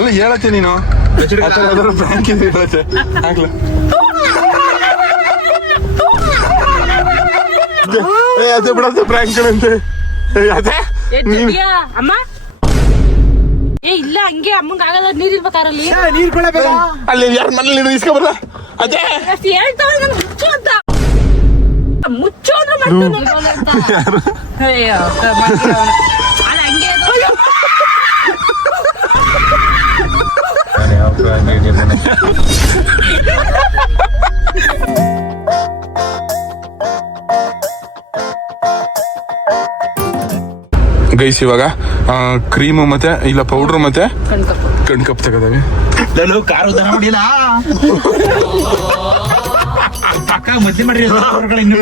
ಅಲ್ಲ ಹೇಳತ್ತೆ ನೀನು ಬ್ಯಾಂಕ್ ಇದೆ ಹೇಳತ್ತೆ ಆಗ್ಲ ಅದೇ ಬಿಡತ್ತೆ ಬ್ಯಾಂಕ್ಗಳಂತೆ ಅದೇ ಅಮ್ಮ ಏ ಇಲ್ಲ ಹಂಗೆ ಅಮ್ಮಂಗ ಆಗಲ್ಲ ನೀರ್ ಇರ್ಬೇಕಾರಲ್ಲಿ ನೀರ್ ಕೊಡಬೇಕು ಅಲ್ಲಿ ಯಾರ ಮನೇಲಿ ನೀನು ಇಸ್ಕೊಬಲ್ಲ ಅದೇ ಹೇಳ್ತಾವ ನನ್ ಮುಚ್ಚು ಅಂತ ಮುಚ್ಚು ಅಂದ್ರೆ ಅಯ್ಯೋ ಹಂಗೆ ಗೈಸ್ ಇವಾಗ ಕ್ರೀಮು ಮತ್ತೆ ಇಲ್ಲ ಪೌಡ್ರ್ ಮತ್ತೆ ಕಣ್ಕಪ್ ತಗದವಿ ಕಾರು ದನ ಹೊಡಿಲ್ಲ ಅಕ್ಕ ಮದ್ದೆ ಮಾಡ್ರಿ ಇನ್ನು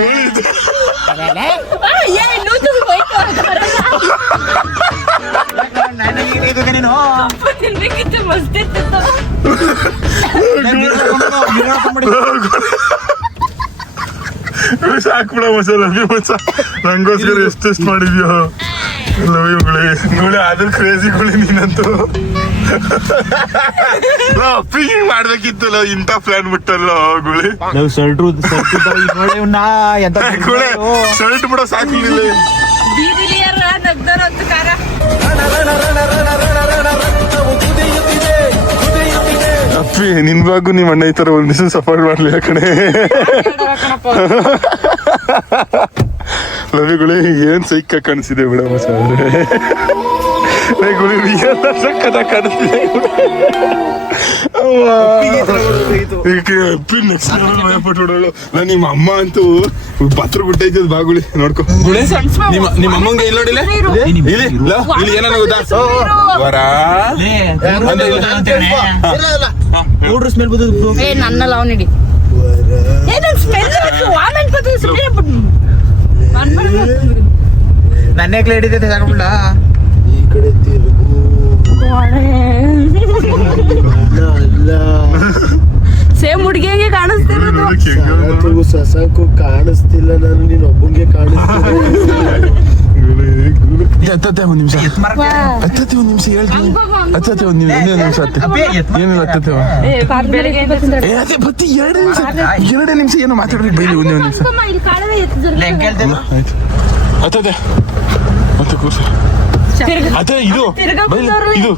ನೀನು ಸಾಕ್ಬಿಡ ಮಸಾಲ ನಂಗೋಸ್ಕರ ಎಷ್ಟೆಷ್ಟು ಮಾಡಿದ್ಯೋ ಗುಳಿ ಅದ್ರ ಕ್ರೇಜಿ ಗುಳಿ ನೀನಂತೂ ಅಪ್ಪಿಗೆ ಮಾಡ್ಬೇಕಿತ್ತಲ್ಲ ಇಂಥ ಪ್ಲಾನ್ ಬಿಟ್ಟಲ್ಲ ಗುಳಿ ಶರ್ಟ್ ಬಿಡೋ ಸಾಕಿಲ್ಲ ಅಪ್ಪಿ ನಿನ್ ಬಾಗು ನಿಮ್ ಅಣ್ಣ ಈ ತರ ಒಂದ್ ದಿವಸ ಸಪೋರ್ಟ್ ಮಾಡ್ಲಿ ಆ ಕಡೆ ಲವಿಗುಳಿ ಏನ್ ಸೈಕ ಕಾಣಿಸಿದೆ ಬಿಡಮ್ಮ ಸಾದ್ರೆ ಗುಳಿ ಸಕ್ಕದ ಕಾಣಿಸ್ತಿದೆ ನೆಕ್ಸ್ಟ್ ಭಯಪಟ್ಟೋಳು ನಾ ನಿಮ್ಮ ಅಮ್ಮ ಅಂತೂ ಪತ್ರ ಬಿಟ್ಟೈತದ ಬಾಗುಳಿ ನೋಡ್ಕೊ ನಿಮ್ಮ ಅಮ್ಮಂಗ ಇಲ್ಲಿ ನೋಡಿಲ್ಲ ಇಲ್ಲಿ ಏನ ಗೊತ್ತಾ ವರ ಸ್ಮೆಲ್ ನನ್ನಲ್ಲ ಅವನಿಡಿ ನನ್ನೇ ಹಿಡಿದೈತೆ ತಗೊಂಡ್ಬಿಡ ಈ ಕಡೆ ಸೇಮ್ ಹುಡುಗಿಯಂಗೆ ಕಾಣಿಸ್ತಿರೋದು ಸಸಾಕು ಕಾಣಿಸ್ತಿಲ್ಲ ನಾನು ನೀನ್ ಒಬ್ಬಂಗೆ ಕಾಣಿಸ್ತಿಲ್ಲ ಹತ್ತತ್ತೆ ಒಂದ್ ನಿಮಿಷ ಹತ್ತತ್ತೆ ಒಂದ್ ನಿಮಿಷ ಹೇಳ್ತೀನಿ ಹತ್ತತ್ತೆ ಒಂದ್ ನಿಮಿಷ ಏನಿಲ್ಲ ಹತ್ತತ್ತೆ ಅದೇ ಬತ್ತಿ ಎರಡೇ ನಿಮಿಷ ಏನೋ ಮಾತಾಡ್ರಿ ಬೈಲಿ ಒಂದೇ ಒಂದ್ ನಿಮಿಷ ಹತ್ತತ್ತೆ ಮತ್ತೆ ಕೂರ್ಸ ಅದೇ ಇದು ಇದು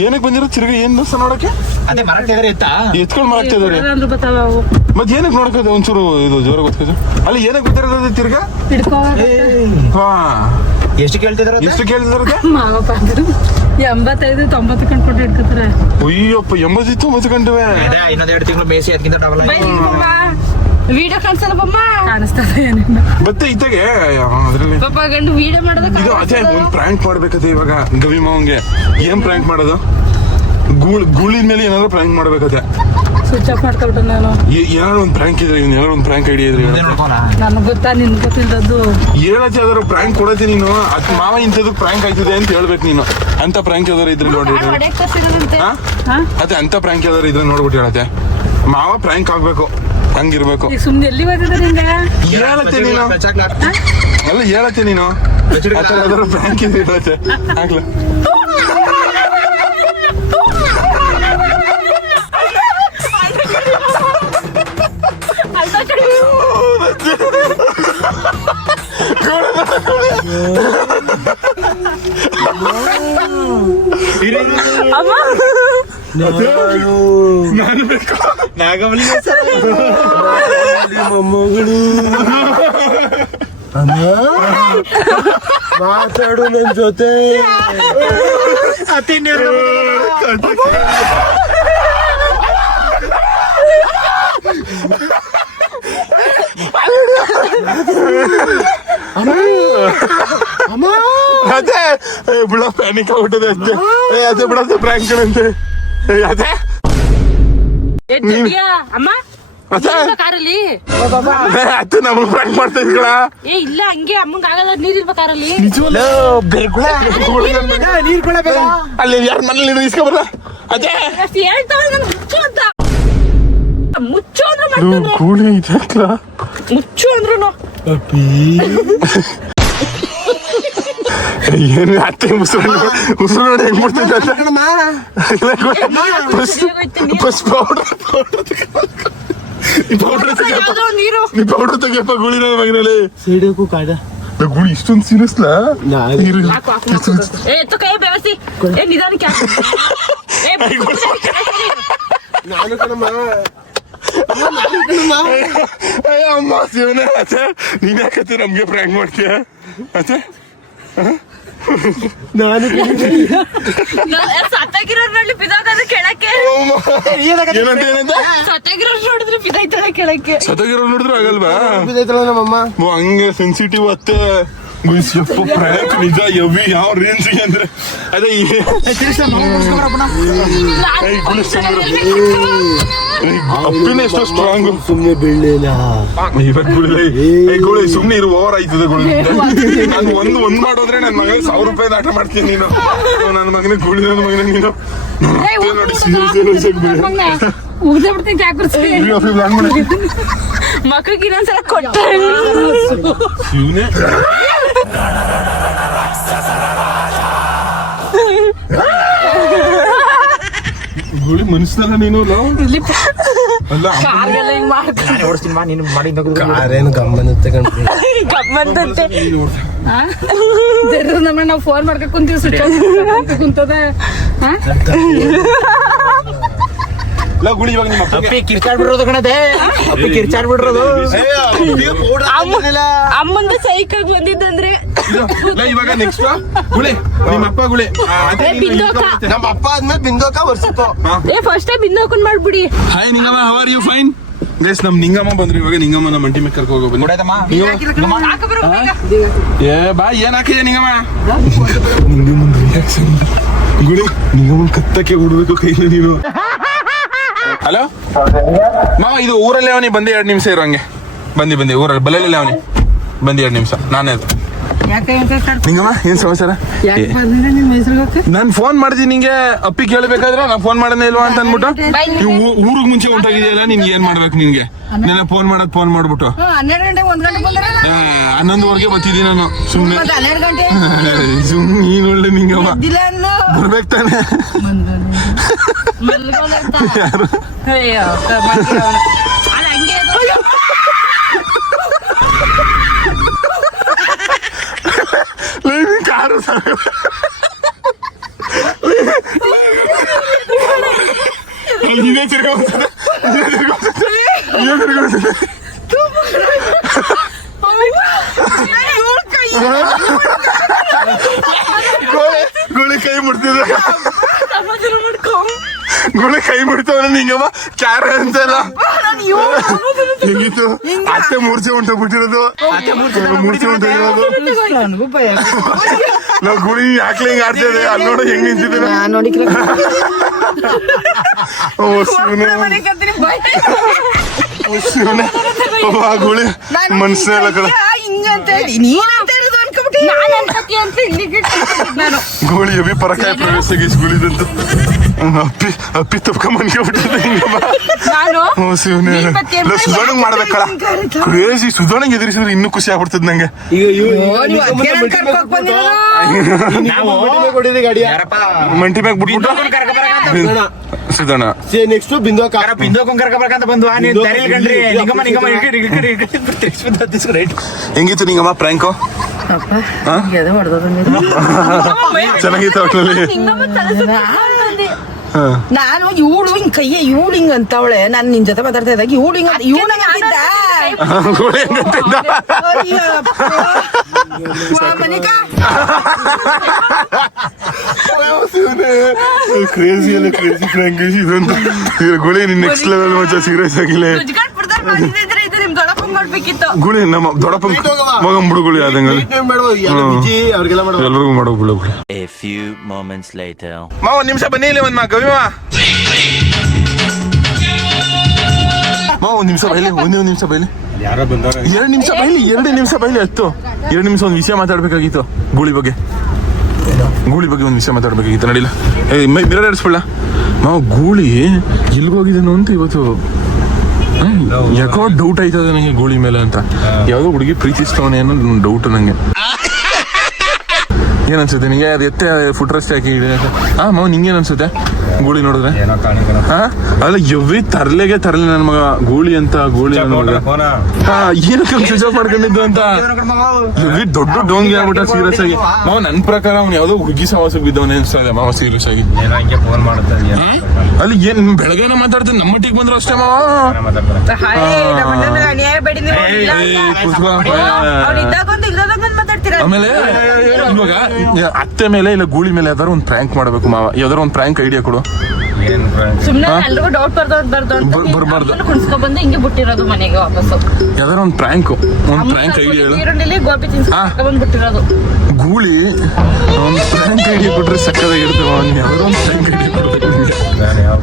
ಏನಕ್ಕೆ ಬಂದಿರೋ ತಿರ್ಗ ಏನ್ ದೋಸ್ತ ನೋಡಕ್ಕೆ ಅದೇ ಮರಾಠಿ ಎತ್ಕೊಂಡ್ ಮಾರಾಕ್ತಾ ಇದಾರೆ ಮತ್ತೆ ಏನಕ್ಕೆ ನೋಡಕ್ಕೆ ಒಂಚೂರು ಇದು ಜೋರ ಗೊತ್ತದ ಅಲ್ಲಿ ಏನಕ್ಕೆ ಗೊತ್ತಿರೋದು ತಿರ್ಗ ಹಾ ಎಷ್ಟು ಕೇಳ್ತಿದಾರ ಎಷ್ಟು ಕೇಳ್ತಿದಾರ 85-90 ಕಂಡ್ಕೊಂಡು ಇಟ್ಕೊತಾರೆ ಅಯ್ಯಪ್ಪ 80-90 ಗಂಟೆ ಇನ್ನೊಂದ್ 2 ತಿಂಗಳು ಮೇಸಿ ಅದಕ್ಕಿಂತ ಡಬಲ್ ವಿಡಿಯೋ ಕಾಣಿಸಲ್ಲ ಬಮ್ಮ ಕಾಣಿಸ್ತದೆ ಮತ್ತೆ ಇತ್ತಾಗೆ ಅದ್ರಲ್ಲಿ ಪಾಪ ಗಂಡು ವಿಡಿಯೋ ಮಾಡೋದಕ್ಕೆ ಇದು ಅದೇ ಒಂದ್ ಪ್ರ್ಯಾಂಕ್ ಮಾಡ್ಬೇಕತ್ತೆ ಇವಾಗ ಗವಿ ಮಾವಂಗೆ ಏನ್ ಪ್ರ್ಯಾಂಕ್ ಮಾಡೋದು ಗೂಳಿನ ಮೇಲೆ ಏನಾದ್ರು ಪ್ರ್ಯಾಂಕ್ ಮಾಡ್ಬೇಕತ್ತೆ ಸ್ವಿಚ್ ಆಫ್ ಮಾಡ್ಕೊಬಿಟ್ಟು ನಾನು ಏನಾದ್ರು ಒಂದ್ ಪ್ರ್ಯಾಂಕ್ ಇದ್ರೆ ಏನಾದ್ರು ಒಂದ್ ಪ್ರ್ಯಾಂಕ್ ಐಡಿಯಾ ಇದ್ರೆ ನನಗ್ ಗೊತ್ತಾ ನಿನ್ ಗೊತ್ತಿಲ್ಲದ್ದು ಹೇಳತ್ತೆ ಯಾವ್ದಾರು ಪ್ರ್ಯಾಂಕ್ ಕೊಡತ್ತೆ ನೀನು ಅದ್ ಮಾವ ಇಂಥದ್ದು ಪ್ರ್ಯಾಂಕ್ ಆಯ್ತದೆ ಅಂತ ಹೇಳ್ಬೇಕು ನೀನು ಅಂತ ಪ್ರ್ಯಾಂಕ್ ಯಾವ್ದಾರು ಇದ್ರೆ ನೋಡ್ಬಿಟ್ಟು ಅದೇ ಅಂತ ಪ್ರ್ಯಾಂಕ್ ಯಾವ್ದಾರು ಇದ್ರೆ ನೋಡ್ಬಿಟ್ಟು ಹೇಳತ್ತೆ ಮಾವ ಪ್ರ್ಯಾಂಕ್ ಆಗ್ಬೇಕು ಹಂಗಿರ್ಬೇಕು ಸುಮ್ನೆ ಎಲ್ಲಿ ಹೇಳತ್ತೆ ನೀನು ಅಲ್ಲ ಹೇಳತ್ತೆ ನೀನು ಯಾವ್ದಾರು ಪ್ರ್ಯಾಂಕ್ ಇದ್ರೆ ಹೇಳತ್ತೆ ಆಗ್ಲ ನಾಗಮಲಿ ಮೊಮ್ಮಗಳು ಮಾತಾಡು ನನ್ ಜೊತೆ ಅದೇ ಬಿಡ ಪ್ಯಾನಿಕ್ ಆಗ್ಬಿಟ್ಟದೆ ಅಷ್ಟೇ ಅದೇ ಬಿಡತ್ತೆ ಪ್ರ್ಯಾಂಕ್ಗಳಂತೆ ಅದೇ ಅಮ್ಮ ಕಾರಲ್ಲಿ ಅತ್ತೆ ನಮಗ್ ಪ್ರ್ಯಾಂಕ್ ಮಾಡ್ತಾ ಇದ್ಗಳ ಏ ಇಲ್ಲ ಹಂಗೆ ಅಮ್ಮಂಗ ಆಗಲ್ಲ ನೀರ್ ಇರ್ಬೇಕಾರಲ್ಲಿ ನೀರ್ ಕೊಡಬೇಕು ಅಲ್ಲಿ ಯಾರ ಮನೇಲಿ ನೀನು ಇಸ್ಕೊಬಲ್ಲ ಅದೇ ಹೇಳ್ತಾವ ನನ್ ಮುಚ್ಚು ಅಂತ ಮುಚ್ಚು ಅಂದ್ರೆ ಕೂಳಿ ಇದಕ್ಲ ಮುಚ್ಚು ಅಂದ್ರು ಏನು ಅತ್ತೆ ಉಸಿರು ನೋಡಿ ಹೆಂಗ್ ಬಿಡ್ತಿದ್ದೆ ಅಂತ ಫಸ್ಟ್ ನೀರು ನೀ ಪೌಡರ್ ತೆಗಿಯಪ್ಪ ಗುಳಿ ನನ್ನ ಮಗನಲ್ಲಿ ಸೈಡಕ್ಕೂ ಕಾಡ ಗುಳಿ ಇಷ್ಟೊಂದು ಸೀರಿಯಸ್ಲಾ ಕೈ ಬೆವಸಿ ನಿಧಾನಕ್ಕೆ ನಾನು ಕಣಮ್ಮ ಅಮ್ಮ ಶಿವನೇ ಆಚೆ ನೀನ್ ಯಾಕತ್ತೆ ನಮ್ಗೆ ಪ್ರ್ಯಾಂಕ್ ಮಾಡ್ತೀಯ ಆಚೆ ನಾನು ಸತ್ತಾಗಿರೋರ್ ನೋಡಿ ಬಿದ್ದೋಗೋದು ಕೆಳಕ್ಕೆ ಏನಂತ ಏನಂತ ಸತ್ತಾಗಿರೋರ್ ನೋಡಿದ್ರೆ ಬಿದ್ದೈತಾಳೆ ಕೆಳಕ್ಕೆ ಸತ್ತಾಗಿರೋ ನೋಡಿದ್ರು ಆಗಲ್ವಾ ಬಿದ್ದೈತಲ್ಲ ನಮ್ಮಮ್ಮ ಹಂಗೆ ಸೆನ್ಸಿಟಿವ್ ಅತ್ತೆ ಯಪ್ಪ ಪ್ರ್ಯಾಂಕ್ ನಿಜ ಯವಿ ಯಾವ ರೇಂಜ್ಗೆ ಅಂದ್ರೆ ಅದೇ ಅಪ್ಪಿನ ಎಷ್ಟೋ ಸ್ಟ್ರಾಂಗ್ ಸುಮ್ನೆ ಬೀಳಲಿಲ್ಲ ಇವಾಗ ಗುಳಿ ಸುಮ್ನೆ ಇರು ಓವರ್ ಆಯ್ತದೆ ಗುಳಿ ನಾನು ಒಂದ್ ಮಾಡೋದ್ರೆ ನನ್ನ ಮಗ 1000 ರೂಪಾಯಿ ಆಟ ಮಾಡ್ತೀನಿ ನೀನು ನನ್ನ ಮಗನ ಗುಳಿ ನನ್ನ ಮಗನ ನೀನು ನೋಡಿ ಉಗ್ದೇ ಬಿಡ್ತೀನಿ ಮಕ್ಕಳಿಗೆ ಇನ್ನೊಂದ್ಸಲ ಕೊಟ್ಟ ಗುಳಿ ಮನ್ಸಲ್ಲ ನೀನು ಅಲ್ಲ ಕಾರ್ಗೆಲ್ಲ ಹಿಂಗ್ ಮಾಡ್ಕೊಂಡು ಓಡಿಸ್ತೀನಿ ಬಾ ನೀನು ಮಾಡಿ ಕಾರೇನು ಗಮ್ಮನತ್ತೆ ಕಣ್ರಿ ಗಮ್ಮಂತಂತೆ ನಮ್ಮ ನಾವು ಫೋನ್ ಮಾಡ್ಕೊಂಡ್ ಕುಂತೀವಿ ಸ್ವಿಚ್ ಕುಂತದ ಇಲ್ಲ ಗುಳಿ ಇವಾಗ ನಿಮ್ಮ ಅಪ್ಪಿ ಕಿರ್ಚಾಡ್ಬಿಡ್ರೋದು ಕಣದೆ ಅಪ್ಪಿ ಕಿರ್ಚಾಡ್ಬಿಡ್ರೋದು ಅಮ್ಮಂದು ಸೈಕಲ್ ಬಂದಿದ್ದಂದ್ರೆ ಇವಾಗ ನೆಕ್ಸ್ಟ್ ಗುಳಿ ನಿಮ್ಮ ಅಪ್ಪ ಗುಳಿ ನಮ್ಮ ಅಪ್ಪ ಆದ್ಮೇಲೆ ಬಿಂದೋಕ ವರ್ಷತ್ತು ಫಸ್ಟ್ ಬಿಂದು ಹಾಕೊಂಡ್ ಮಾಡ್ಬಿಡಿ hi Ningamma how are you fine guys ನಮ್ ನಿಂಗಮ್ಮ ಬಂದ್ರಿ ಇವಾಗ ನಿಂಗಮ್ಮನ ಮಂಟಿ ಮೇಲೆ ಕರ್ಕೊ ಹೋಗೋ ಏ ಬಾ ಏನ್ ಹಾಕಿದೆ ನಿಂಗಮ್ಮ ನಿಂಗಮ್ಮನ್ ರಿಯಾಕ್ಷನ್ ಗುಳಿ ನಿಂಗಮ್ಮನ್ ಕತ್ತಕ್ಕೆ ಹುಡ್ಬೇಕು ಕೈಲಿ ನೀನು ಹಲೋ ಮಾವ ಇದು ಊರಲ್ಲೇ ಅವನಿ ಬಂದು 2 ನಿಮಿಷ ಇರೋ ಹಂಗೆ ಬಂದಿ ಊರಲ್ಲಿ ಬಲ್ಲಲ್ಲೇ ಅವನಿ ಬಂದು 2 ನಿಮಿಷ ನಾನೇ ಅದು ನಿಂಗಮ್ಮ ಏನ್ ಸಮಾಚಾರ ನಾನ್ ಫೋನ್ ಮಾಡ್ತೀನಿ ನಿಂಗೆ ಅಪ್ಪಿ ಕೇಳಬೇಕಾದ್ರೆ ನಾ ಫೋನ್ ಮಾಡನೇ ಇಲ್ವಾ ಅಂತ ಅನ್ಬಿಟ್ಟು ಊರಿಗೆ ಮುಂಚೆ ಹೊಂಟೋಗಿದೆಯಲ್ಲ ನಿನ್ಗೆ ಏನ್ ಮಾಡ್ಬೇಕು ನಿನ್ಗೆ ನನ್ನ ಫೋನ್ ಮಾಡ್ಬಿಟ್ಟು 11 ಬರ್ತಿದ್ದೀನಿ ನಾನು ಸುಮ್ನೆ ನೀನ್ ಒಳ್ಳೆ ನಿಂಗಮ್ಮ ಬರ್ಬೇಕು ತಾನೆ ಯಾರು ಕಾರು ಇದೇ ತಿರ್ಗೋಗ್ತದೆ ಗೋಳಿ ಕೈ ಮುಡ್ತಿದ್ದ ಗುಳಿ ಕೈ ಮುಡ್ತವನ ನಿಂಗಮ್ಮ ಕ್ಯಾರ ಅಂತಲ್ಲ ಹೆಂಗಿತ್ತು ಅತ್ತೆ ಮೂರ್ಛೆ ಹೊಂಟೋಗ್ಬಿಟ್ಟಿರೋದು ಮೂರ್ಛೆ ಹೊಂಟೋಗಿರೋದು ನಾವ್ ಗುಳಿ ಯಾಕ್ಲೆ ಹಿಂಗ್ ಆಡ್ತಿದೆ ಅಲ್ಲಿ ನೋಡ ಹೆಂಗ್ ನಿಂತಿದ್ದೀರ ಓ ಶಿವನೇ ಗುಳಿ ಮನ್ಸಲ್ಲ ಕಡ ಗೋಳಿ ಅಭಿ ಪರಕಾಯ ಪ್ರವೇಶ ಗುಳಿದಂತ ಅಪ್ಪಿ ತಪ್ಕ ಮನ್ಕೊಬಿಟ್ಟಿದ್ದೆ ಹಿಂಗಮ್ಮ ಓ ಶಿವನೇ ಸುಧಾರಣೆ ಮಾಡ್ಬೇಕಲ್ಲ ಕ್ರೇಜಿ ಸುಧಾರಣೆ ಎದುರಿಸಿದ್ರೆ ಇನ್ನೂ ಖುಷಿ ಆಗ್ಬಿಡ್ತದ ನಂಗೆ ಮಂಟಿ ಮ್ಯಾಗ ಬಿಟ್ಬಿಟ್ಟು ಸುಧಾರಣ ನೆಕ್ಸ್ಟ್ ಬಿಂದೋಕ ಕರ್ಕಬರ್ಕಂತ ಬಂದು ನೀವು ಕಂಡ್ರಿ ನಿಗಮ ಹೆಂಗಿತ್ತು ನಿಂಗಮ್ಮ ಪ್ರ್ಯಾಂಕು ಚೆನ್ನಾಗಿತ್ತು ಒಟ್ನಲ್ಲಿ ನಾನು ಇವಳು ಹಿಂಗ್ ಕೈಯ ಇವಳು ಹಿಂಗ್ ಅಂತವಳೆ ನಾನು ನಿನ್ ಜೊತೆ ಮಾತಾಡ್ತಾ ಇದ್ದಾಗ ಇವಳು ಹಿಂಗ್ ಇವಳಂಗಿದ್ದ ಕ್ರೇಜಿ ಅಲ್ಲ ಕ್ರೇಜಿ ಫ್ರ್ಯಾಂಕ್ ಇದಂತ ಗುಳಿ ನೆಕ್ಸ್ಟ್ ಲೆವೆಲ್ ಮಚ್ಚ ಸೀರಿಯಸ್ ಆಗಿಲ್ಲ ಗುಳಿ ನಮ್ಮ ದೊಡ್ಡಪ್ಪ ಮಗ ಮುಡುಗುಳಿ ಆದಂಗ ಎಲ್ರಿಗೂ ಮಾಡೋ ಬಿಡು A few moments later. ಮಾವ ಒಂದ್ ನಿಮಿಷ ಬನ್ನಿ ಇಲ್ಲಿ ಒಂದ್ ಗವಿ ಮಾವ ಒಂದ್ ನಿಮಿಷ ಬೈಲಿ ಒಂದ್ ನಿಮಿಷ ಬೈಲಿ ಯಾರೋ ಬಂದವ್ರ 2 ನಿಮಿಷ ಬೈಲಿ ಹತ್ತು 2 ನಿಮಿಷ ಒಂದ್ ವಿಷಯ ಮಾತಾಡ್ಬೇಕಾಗಿತ್ತು ಗೂಳಿ ಬಗ್ಗೆ ಒಂದ್ ವಿಷಯ ಮಾತಾಡ್ಬೇಕಾಗಿತ್ತು ನಡಿಲ್ಲ ಮಿರರ್ ಇಡಿಸ್ಬಿಡ ಮಾವ ಗೂಳಿ ಎಲ್ಗೋಗಿದ್ದಾನು ಅಂತ ಇವತ್ತು ಯಾಕೋ ಡೌಟ್ ಆಯ್ತದ ನಂಗೆ ಗೂಳಿ ಮೇಲೆ ಅಂತ ಯಾವ್ದೋ ಹುಡುಗಿ ಪ್ರೀತಿಸ್ತವನೆ ಅನ್ನೋ ಡೌಟ್ ನಂಗೆ ಏನ್ ಅನ್ಸುತ್ತೆ ನಿಂಗೆ ಅದು ಎತ್ತೆ ಫುಟ್ ರೆಸ್ಟ್ ಹಾಕಿ ಹಾ ಮಾವ ನಿಂಗೇನ್ ಅನ್ಸುತ್ತೆ ಗೂಳಿ ನೋಡಿದ್ರೆ ಏನೋ ಕಾಣಿಕೆ ಹಾ ಅಲ್ಲ ಎವ್ರಿ ತರ್ಲೆಗೆ ತರ್ಲೆ ನನ್ ಮಗ ಗೂಳಿ ಅಂತ ಗೂಳಿ ನನ್ ಮಗ ಹಾ ಏನಕ್ಕೆ ಸ್ವಿಚ್ ಆಫ್ ಮಾಡ್ಕೊಂಡಿದ್ದು ಅಂತ ಎವ್ರಿ ದೊಡ್ಡ ಡೋಂಗಿ ಆಗ್ಬಿಟ್ಟ ಸೀರಿಯಸ್ ಆಗಿ ಮಾವ ನನ್ ಪ್ರಕಾರ ಅವ್ನು ಯಾವ್ದೋ ಹುಡುಗಿ ಸವಾಸಕ್ಕೆ ಬಿದ್ದವನೇ ಅನ್ಸ್ತಾ ಇದೆ ಮಾವ ಸೀರಿಯಸ್ ಆಗಿ ಏನೋ ಹಿಂಗೆ ಫೋನ್ ಮಾಡುತ್ತೆ ಅಲ್ಲಿ ಏನ್ ಬೆಳಗ್ಗೆನ ಮಾತಾಡ್ತೀನಿ ನಮ್ಮ ಮಟ್ಟಿಗೆ ಬಂದ್ರು ಅಷ್ಟೇ ಮಾವ ಅನ್ಯಾಯ ಬೇಡಿ ನೀವು ಇದ್ದಾಗೊಂದು ಇಲ್ಲದಾಗೊಂದು ಮಾತಾಡ್ತೀರ. ಆಮೇಲೆ ಇವಾಗ ಅತ್ತೆ ಮೇಲೆ ಇಲ್ಲ ಗೂಳಿ ಮೇಲೆ ಯಾವ್ದಾರು ಒಂದು ಪ್ರ್ಯಾಂಕ್ ಮಾಡ್ಬೇಕು ಮಾವ ಯಾವ್ದಾರು ಒಂದು ಪ್ರ್ಯಾಂಕ್ ಐಡಿಯಾ ಕೊಡು. ಏನ್ ಸುಮ್ನೆ ಎಲ್ರಿಗೂ ಡೌಟ್ ಬರ್ಬಾರ್ದು ಬರ್ಬಾರ್ದು. ಕುಣಿಸ್ಕೊಂಡ್ ಬಂದು ಹಿಂಗೆ ಬಿಟ್ಟಿರೋದು ಮನೆಗೆ ವಾಪಸ್ಸು. ಯಾವ್ದಾರು ಒಂದು ಪ್ರ್ಯಾಂಕ್ ಐಡಿಯಾ ಹೇಳು. ಈರುಳ್ಳಿಲಿ ಗೋಬಿ ತಿನ್ಸ್ಕೊಂಡ್ ಬಂದು ಬಿಟ್ಟಿರೋದು ಗೂಳಿ ಒಂದು ಪ್ರ್ಯಾಂಕ್ ಐಡಿಯಾ ಕೊಟ್ರೆ ಸಕ್ಕದಾಗಿರ್ತವೆ. ಅವ್ನು ಯಾವ್ದಾರು ಒಂದು ಪ್ರ್ಯಾಂಕ್ ಐಡಿಯಾ ಕೊಡ್ಬೇಕು ನಿಮ್ಗೆ. ನಾನು ಯಾವ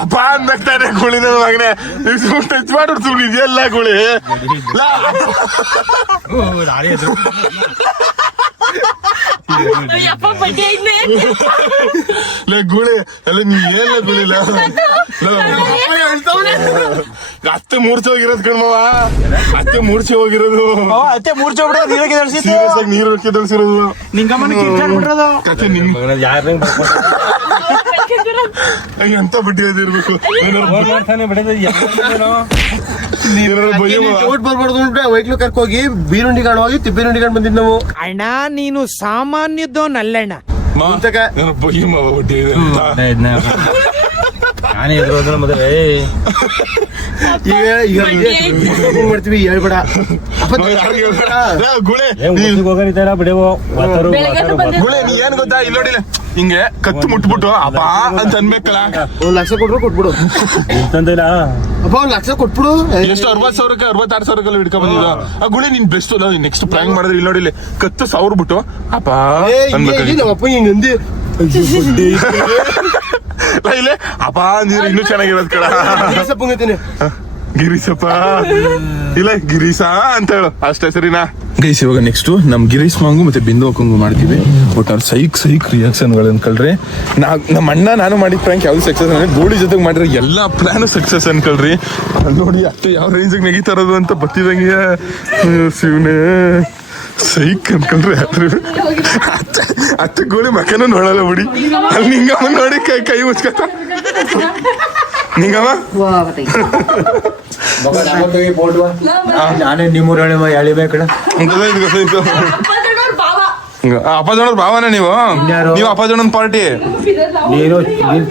ಅಪ್ಪ ಅನ್ನಕ್ತಾನೆ ಗುಳಿ ನನ್ನ ಮಗನೇ ಟಚ್ ಮಾಡೋದು ಸುಮ್ಮನೆ ಇದೆಯಲ್ಲ ಗುಳಿ ಯಪ್ಪ ಬಡ್ಡಿ ಐತೆ ಗುಳಿ ಅಲ್ಲ ನೀ ಏನಿಲ್ಲ ಗುಳಿಲ್ಲ ಅತ್ತೆ ಮೂರ್ಛೆ ಹೋಗಿರೋದು ಕಣ್ಮವ ಅತ್ತೆ ಮೂರ್ಛೆ ಹೋಗಿರೋದು ಅತ್ತೆ ಮೂರ್ಛೆ ಹೋಗ್ಬಿಡೋದು ನೀರಿಗೆ ದಳ್ಸಿದ್ದು. ಸೀರಿಯಸ್ ಆಗಿ ನೀರು ಹಾಕಿ ದಳ್ಸಿರೋದು ನಿಂಗಮ್ಮನ ಕಿರ್ಚಾಡ್ಬಿಟ್ರದು. ಕತೆ ಎಂತ ಬಡ್ಡಿ ಇರ್ಬೇಕು ಬರ್ಬಾರ್ದು ವೈಕ್ಲು ಕರ್ಕೋಗಿ ಬೀರುಂಡಿ ಕಾಣ್ ಹೋಗಿ ತಿಬ್ಬೇರುಂಡಿ ಕಾಣ್ ಬಂದಿದ್ ನಾವು. ಅಣ್ಣ ನೀನು ಸಾಮಾನ್ಯದೋನಲ್ಲಣ್ಣ. ಬಯ್ಯ ಮಾವ ಬಡ್ಡಿ ಇದೆ ಅಂತ. ನಾನೇ ಎದುರು ಮೊದಲೇ ಈಗ ಮಾಡ್ತೀವಿ ಹೇಳ್ಬೇಡ ಗುಳೆ ಬಿಡೇವೋ ಗುಳೆ ನೀ ಏನ್ ಗೊತ್ತಾ ಇಲ್ಲಿ ನೋಡಿಲ್ಲ ಹಿಂಗೆ ಕತ್ತು ಮುಟ್ಬಿಟ್ಟು ಅಪ್ಪ ಅಂತ ಅನ್ಬೇಕಲ್ಲ. 1 ಲಕ್ಷ ಕೊಟ್ರು ಕೊಟ್ಬಿಡು ಅಂತಂದಿಲ್ಲ ಅಪ್ಪ 1 ಲಕ್ಷ ಕೊಟ್ಬಿಡು. ಎಷ್ಟು 60,000ಕ್ಕೆ 66,000 ಹಿಡ್ಕೊಂಡ್ ಬಂದಿದ್ದು ಆ ಗುಳಿ ನೀನ್ ಬೆಸ್ಟ್ ನೆಕ್ಸ್ಟ್ ಪ್ರ್ಯಾಂಕ್ ಮಾಡಿದ್ರೆ ಇಲ್ಲಿ ನೋಡಿಲ್ಲ ಕತ್ತು 1,000 ಬಿಟ್ಟು ಅಪ್ಪ ನಮ್ಮ ಅಪ್ಪ ಹಿಂಗ್ ಅಂದಿ ಇಲ್ಲೇ ಅಪ್ಪ ಅಂದಿದ್ರೆ ಇನ್ನೂ ಚೆನ್ನಾಗಿರೋದ್ ಕಡ ಸಪ್ಪಂಗತೀನಿ ಗಿರೀಶಪ್ಪ ಇಲ್ಲ ಗಿರೀಶ ಅಂತ ಹೇಳು ಅಷ್ಟೇ ಸರಿನಾ ಗೈಸ್. ಇವಾಗ ನೆಕ್ಸ್ಟ್ ನಮ್ ಗಿರೀಶ್ ಮಾಂಗು ಮತ್ತೆ ಬಿಂದು ಅಕ್ಕಂಗು ಮಾಡ್ತೀವಿ. ಬಟ್ ಅವ್ರ ಸೈಕ್ ರಿಯಾಕ್ಷನ್ಗಳು ಅನ್ಕೊಳ್ರಿ. ನಮ್ಮ ಅಣ್ಣ ನಾನು ಮಾಡಿದ ಪ್ರ್ಯಾಂಕ್ ಯಾವ್ದು ಸಕ್ಸಸ್ ಅಂದ್ರೆ ಗೋಳಿ ಜೊತೆಗೆ ಮಾಡಿರೋ ಎಲ್ಲಾ ಪ್ಲಾನು ಸಕ್ಸಸ್ ಅನ್ಕೊಳ್ರಿ. ನೋಡಿ ಅತ್ತೆ ಯಾವ ರೇಂಜಿಗೆ ನೆಗಿತಾ ಇರೋದು ಅಂತ ಬತ್ತಿದಂಗೆ ಶಿವನೇ ಸೈಕ್ ಅನ್ಕೊಳ್ರಿ. ಅತ್ತೆ ಗೋಳಿ ಮಕ್ಕನೂ ನೋಡಲ್ಲ ಬಿಡಿ. ಅಲ್ಲಿ ನಿಂಗಮ್ಮ ನೋಡಿ ಕೈ ಮುಚ್ಕತ್ತ ನಿಂಗಮ್ಮ ನಾನೇ ನಿಮ್ಮೂರ ಎಳಿಬೇಕಡ ಅಪ್ಪಾಜಣ್ಣವ್ರ ಭಾವನ ನೀವು ಅಪ್ಪಾಜಣ್ಣನ ಪಾರ್ಟಿ ನೀನು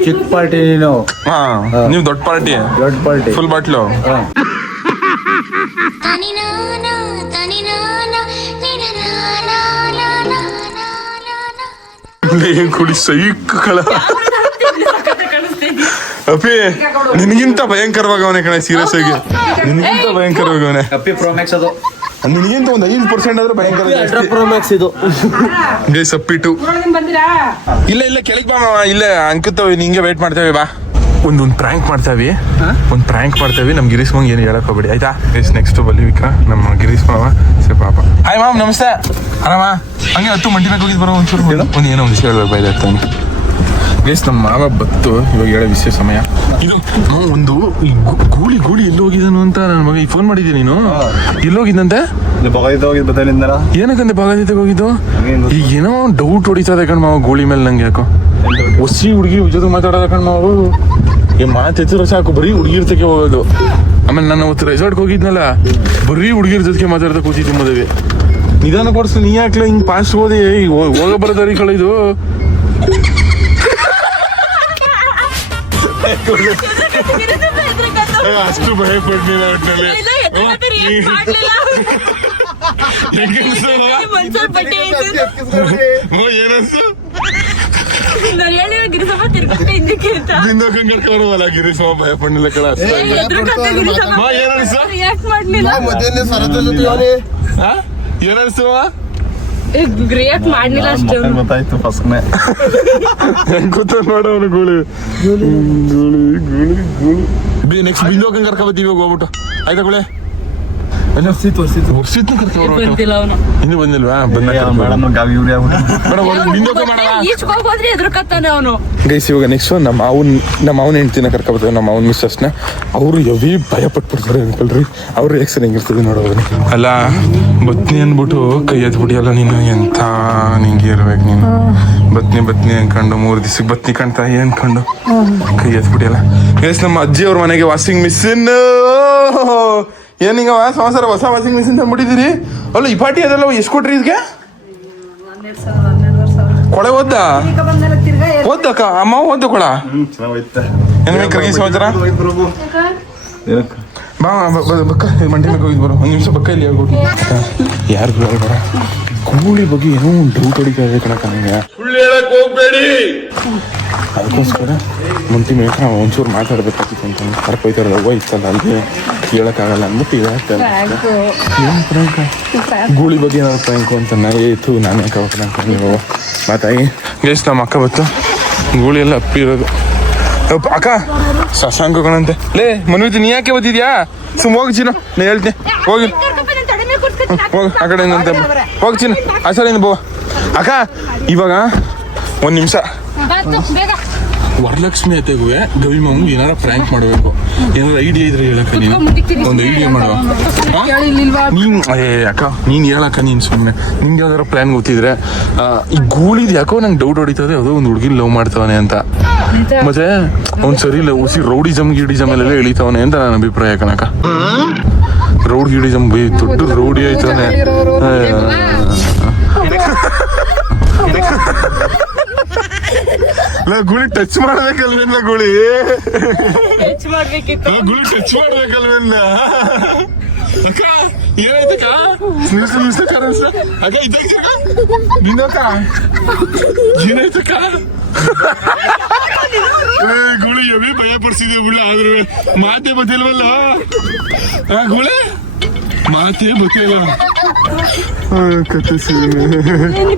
ಚಿಕ್ಕ ಪಾರ್ಟಿ ನೀನು ಹಾ ನೀವು ದೊಡ್ಡ ಪಾರ್ಟಿ ಫುಲ್ ಬಾಟ್ಲು ಕುಡಿ ಸೈಕ್ ಕಳ ಅಪ್ಪಿ ನಿನಗಿಂತ ಭಯಂಕರವಾಗವನೆ ಕಣ ಸೀರಿಯಸ್ ಆಗಿ ನಿನಗಿಂತ ಭಯಂಕರವಾಗವನೆ ಕಪ್ಪಿ ಪ್ರೋಮ್ಯಾಕ್ಸ್ ಅದು ನಿನಗಿಂತ ಒಂದು 5% ಆದ್ರೂ ಭಯಂಕರ ಪ್ರೋಮ್ಯಾಕ್ಸ್ ಇದು ಗೈಸ್ ಅಪ್ಪಿಟ್ಟು ಇಲ್ಲ ಕೆಳಗೆ ಬಾ ಮಾವ ಇಲ್ಲೇ ಅಂಕಿತ ನಿಂಗೆ ವೇಟ್ ಮಾಡ್ತೇವೆ ಬಾ ಒಂದು ಪ್ರ್ಯಾಂಕ್ ಮಾಡ್ತಾವಿ ನಮ್ ಗಿರೀಶ್ ಮಾಂಗ್ ಏನು ಹೇಳಕ್ ಹೋಗ್ಬೇಡಿ ಆಯ್ತಾ ಗೈಸ್. ನೆಕ್ಸ್ಟ್ ಬಲಿ ವಿಕ್ರ ನಮ್ಮ ಗಿರೀಶ್ ಮಾವ ಸರಿ ಪಾಪ ಹಾಯ್ ಮಾಮ್ ನಮಸ್ತೆ ಆರಾಮ ಹಂಗೆ ಹತ್ತು ಮಂಟಿನಾಗ ಹೋಗಿದ್ ಬರೋ ಒಂಚೂರು ಒಂದು ಏನೋ ಒಂದು ಹೇಳ್ಬೇಕು ಬೈದಾಗ್ತಾನೆ ಗೈಸ್. ನಮ್ಮ ಮಾವ ಬತ್ತು ಇವಾಗ ಹೇಳೋ ವಿಷಯ ಸಮಯ ಇದು ಒಂದು ಗೂಳಿ ಎಲ್ಲಿ ಹೋಗಿದನು ಅಂತ ನನ್ನ ಮಗ ಈ ಫೋನ್ ಮಾಡಿದ್ದೀನಿ ನೀನು ಎಲ್ಲಿ ಹೋಗಿದ್ದಂತೆ ಏನಕ್ಕಂತೆ ಭಾಗದೀತಕ್ಕೆ ಹೋಗಿದ್ದು ಈಗ ಏನೋ ಡೌಟ್ ಹೊಡಿತದೆ ಕಣ್ ಮಾವ ಗೋಳಿ ಮೇಲೆ ನಂಗೆ ಯಾಕೋ ಹೊಸಿ ಹುಡುಗಿ ಜೊತೆ ಮಾತಾಡೋದ ಕಣ್ ಮಾವು ಈ ಮಾತೆತ್ತಿರೋ ಸಾಕು ಬರೀ ಹುಡುಗಿರ್ತಕ್ಕೆ ಹೋಗೋದು. ಆಮೇಲೆ ನಾನು ಅವತ್ತು ರೆಸಾರ್ಟ್ಗೆ ಹೋಗಿದ್ನಲ್ಲ ಬರೀ ಹುಡುಗಿರ ಜೊತೆಗೆ ಮಾತಾಡ್ತಾ ಕೂತಿದ್ದು ಮದುವೆ ನಿಧಾನ ಕೊಡ್ಸು ನೀ ಯಾಕ್ಲ ಹಿಂಗ್ ಪಾಸ್ಟ್ ಹೋದೆ ಹೋಗ ಬರೋದಾರಿ ಕಳ ಇದು ಅಷ್ಟು ಭಯ ಪಡ್ಲಿಲ್ಲ ಒಟ್ಟಿನಲ್ಲಿ ಏನನ್ಸು ಬಿಂದೋಕಂಗಡ್ಕವಲ್ಲ ಗಿರೀಶ್ ಭಯ ಪಡ್ಲಿಲ್ಲ ಕಳ ಏನನ್ಸು ರಿಯಾಕ್ಟ್ ಮಾಡ್ಲಿಲ್ಲ ಅಷ್ಟು ಗೊತ್ತಾಯ್ತು ಫಸ್ಟ್ನೇ ಗೊತ್ತ ನೋಡವನು ಗೋಳಿ ನೆಕ್ಸ್ಟ್ ಬಿಂದೋಕಂಗ್ ಕರ್ಕೊಬತ್ತೀವಿ ಹೋಗ್ಬಿಟ್ಟು ಆಯ್ತಾ ಗೋಳೆ ವರ್ಷಿತ್ನ ಕರ್ಕೊಂಡು ಬಂದಿಲ್ಲ ಅವನು ಇನ್ನು ಬಂದಿಲ್ವಾ ಮೇಡಮ್ ಗಾವಿ ಇವ್ರಿ ಈಚ್ಕೋಗೋದ್ರೆ ಎದುರ್ಕತ್ತಾನೆ ಅವನು. ಗೈಸ್ ಇವಾಗ ನೆಕ್ಸ್ಟ್ ನಮ್ಮ ಮಾವನ ಹೆಂಡ್ತಿನ ಕರ್ಕೊಬರ್ತೀವಿ, ನಮ್ಮ ಮಾವನ ಮಿಸ್ಟರ್ಸ್ನ. ಅವರು ಎವಿ ಭಯ ಪಟ್ಬಿಡ್ತಾರೆ ಅಂಕಲ್ರಿ. ಅವ್ರ ರಿಯಾಕ್ಷನ್ ಹೆಂಗಿರ್ತದೆ ನೋಡೋದು. ಅಲ್ಲ ಬತ್ನಿ ಅಂದ್ಬಿಟ್ಟು ಕೈ ಎತ್ಬಿಟ್ಟಿಯಲ್ಲ ನೀನು, ಎಂತ ನಿಂಗೆ ಇರ್ಬೇಕು ನೀನು. ಬತ್ನಿ ಅನ್ಕೊಂಡು 3 ದಿವಸಕ್ಕೆ ಬತ್ನಿ ಕಾಣ್ತಾ ಅನ್ಕೊಂಡು ಕೈ ಎತ್ಬಿಟ್ಟಿಯಲ್ಲ. ಗೈಸ್ ನಮ್ಮ ಅಜ್ಜಿ ಅವ್ರ ಮನೆಗೆ ವಾಷಿಂಗ್ ಮಿಷಿನ್. ಏನೀಗ ಸಂವತ್ಸರ ಹೊಸ ವಾಷಿಂಗ್ ಮಿಷಿನ್ ತಂದ್ಬಿಟ್ಟಿದ್ದೀರಿ. ಅಲ್ಲ ಈ ಪಾರ್ಟಿ ಅದೆಲ್ಲ ಎಷ್ಟು ಕೊಟ್ರಿ ಇದಕ್ಕೆ? ಕೊಳೆ ಓದ್ದಕ್ಕ ಅಮ್ಮ ಓದ್ದ ಕೊಳ ಏನ್ ಬೇಕ್ರಿ ಸಮಾಚಾರ? ಬಾ ಬಕ್ಕ ಮಂಡಿ ಮೇಲೆ ಹೋಗಿದ್ ಬರೋ 1 ನಿಮಿಷ ಬಕ್ಕ ಇಲ್ಲಿ ಹೇಳ್ಬಿಟ್ಟು ಯಾರು ಹೇಳ್ಬೇಡ. ಕೂಳಿ ಬಗ್ಗೆ ಏನೋ ಒಂದು ಡೌಟ್ ಹೊಡಿತಾ ಇದೆ ಕಣಕ್ಕ ನನಗೆ. ಸುಳ್ಳು ಹೇಳಕ್ ಹೋಗ್ಬೇಡಿ. ಅದಕ್ಕೋಸ್ಕರ ಮುಂಟಿ ಮೇಕ ಒಂಚೂರು ಮಾತಾಡ್ಬೇಕಾಗಿತ್ತು ಅಂತ ಕರ್ಕೊಯ್ತಾರಲ್ಲ. ಅವ್ವ ಇತ್ತಲ್ಲ ಅಲ್ಲಿ ಹೇಳಕ್ಕಾಗಲ್ಲ ಅಂದ್ಬಿಟ್ಟು ಹೇಳ್ತಾರೆ. ಏನು ಪ್ರ್ಯಾಂಕ ಗೂಳಿ ಬಗ್ಗೆ ಏನಾದ್ರು ಪ್ರ್ಯಾಂಕು ಅಂತ ಏತು ನಾನು ಯಾಕೆ ಪ್ರ್ಯಾಂಕ್ ನೀವು ಮಾತಾಗಿ ಗೈಸ್ ನಮ್ಮ ಅಕ್ಕ ಬತ್ತು ಗೂಳಿ ಎಲ್ಲ ಅಪ್ಪಿರೋದು. ಅಕ್ಕ ಶಶಾಂಕ ಕಣಂತೆ ಲೇ ಮನ್ವಿತಿ ನೀ ಯಾಕೆ ಬಂದಿದ್ಯಾ? ಸುಮ್ಮ ಹೋಗಿ ಚಿನ್ನ ನಾ ಹೇಳ್ತೀನಿ ಹೋಗಿ ಹೋಗಿ ಆ ಕಡೆಯಿಂದ ಹೋಗಿ ಚಿನ್ನ ಆ ಸರಿಯಿಂದ ಬೋ. ಅಕ್ಕ ಇವಾಗ 1 ನಿಮಿಷ ವರಲಕ್ಷ್ಮಿ ಅತ್ತೆಗೂ ಗವಿ ಮಾವು ಏನಾರ ಪ್ರ್ಯಾಂಕ್ ಮಾಡಬೇಕು. ಏನಾರ ಐಡಿಯಾ ಇದ್ರೆ ಹೇಳಕ್ಕ ನೀನು ಒಂದು ಐಡಿಯಾ ಮಾಡುವ. ನೀನ್ ಅಕ್ಕ ನೀನ್ ಹೇಳಕ್ಕ ನೀನ್ ಸುಮ್ಮನೆ ನಿಂಗೆ ಯಾವ್ದಾರ ಪ್ಲಾನ್ ಗೊತ್ತಿದ್ರೆ. ಈ ಗೂಳಿದ್ ಯಾಕೋ ನಂಗೆ ಡೌಟ್ ಹೊಡಿತದೆ ಯಾವುದೋ ಒಂದು ಹುಡುಗಿ ಲವ್ ಮಾಡ್ತವನೆ ಅಂತ. ಮತ್ತೆ ಅವ್ನು ಸರಿ ಇಲ್ಲ ಹುಸಿ ರೌಡಿಸಮ್ ಎಲ್ಲ ಎಳಿತವನೆ ಅಂತ ನನ್ನ ಅಭಿಪ್ರಾಯ ಕಣಕ್ಕ. ರೌಡಿಸಮ್ ದೊಡ್ಡ ರೌಡಿ ಆಯ್ತವನೆ. ಗುಳಿ ಟಚ್ ಮಾಡ್ಬೇಕಲ್ವೇನ ಗುಳಿ ಗುಳಿ ಟಚ್ ಮಾಡ್ಬೇಕಲ್ವೇನ ಅಕ್ಕ ಏನಾಯ್ತಕ್ಕ ಅಕ್ಕ ಇದ್ದಾಗ ನಿನ್ನಕ್ಕ ಏನಾಯ್ತಕ್ಕ ಗುಳಿ ಎವಿ ಭಯ ಪಡಿಸಿದೆ ಗುಳಿ ಆದ್ರೂ ಮಾತೆ ಬತ್ತಿಲ್ವಲ್ಲ ಗುಳಿ ಮಾತೆ ಬತ್ತಿಲ್ಲ ಕತೆ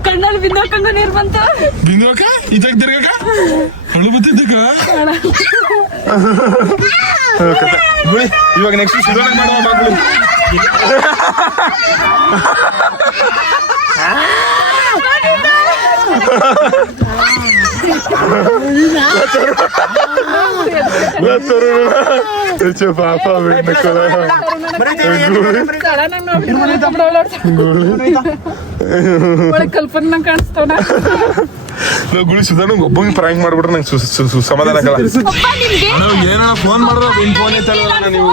ಕಣ್ಣಲ್ಲಿ ಬಿಂದೋಕಂಗ ನೀರ್ ಬಂತ ಬಿಂದೋಕ ಇದಾಗ ತಿರ್ಗಕ್ಕ ಹಳು ಬತ್ತಿದ್ದಕ್ಕ ಗುಳಿ ಇವಾಗ ನೆಕ್ಸ್ಟ್ ಸುಧಾರಣೆ ಮಾಡುವ ಬಾಗುಳಿ ಪಾಪ ಕಲ್ಪನೆ ಕಾಣಿಸ್ತವನ ಗುಳಿ ಸುಧಾನ ಒಬ್ಬಂಗೆ ಪ್ರಾಂಕ್ ಮಾಡ್ಬಿಟ್ರೆ ನಂಗೆ ಸಮಾಧಾನ ಆಗಲ್ಲ. ಏನಾರ ಫೋನ್ ಮಾಡ್ರ ಫೋನ್ ಐತಲ್ಲ ನೀವು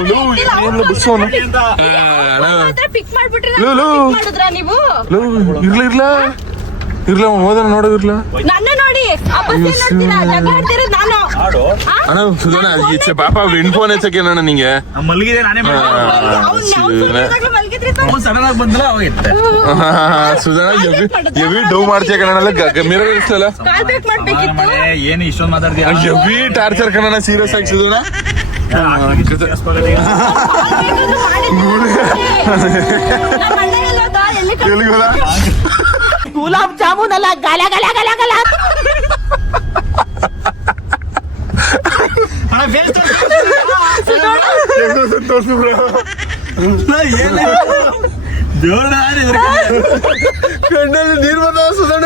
ಬಸ್ಸೋನು ಇರ್ಲ ಇರ್ಲ ಹೋದ ನೋಡೋದಿರ್ಲ ಅಣ್ಣ ಸುಧಾನ ಈಚೆ ಪಾಪ ಫೋನ್ ಹಚ್ಚಕ್ಕೆ ಅಣ್ಣ ನಿಂಗೆ ಸುಧಾನ ಎವಿ ಡೌ ಮಾಡ್ತೀಯ ಕಣ್ಣ ಮಿರರ್ ಇರ್ತಲ್ಲ ಏನು ಇಷ್ಟೊಂದು ಮಾತಾಡ್ತೀಯ ಎವಿ ಟಾರ್ಚರ್ ಕಣ್ಣ ಸೀರಿಯಸ್ ಆಗಿ ಸುಧಾನ ಗುಲಾಬ್ ಜಾಮೂನ್ ಅಲ್ಲ ಗಲ ಗಲ ಗಲ ಗಲ ಕಣ್ಣಲ್ಲಿ ನೀರು ಬಂದ ಸುಧಾನ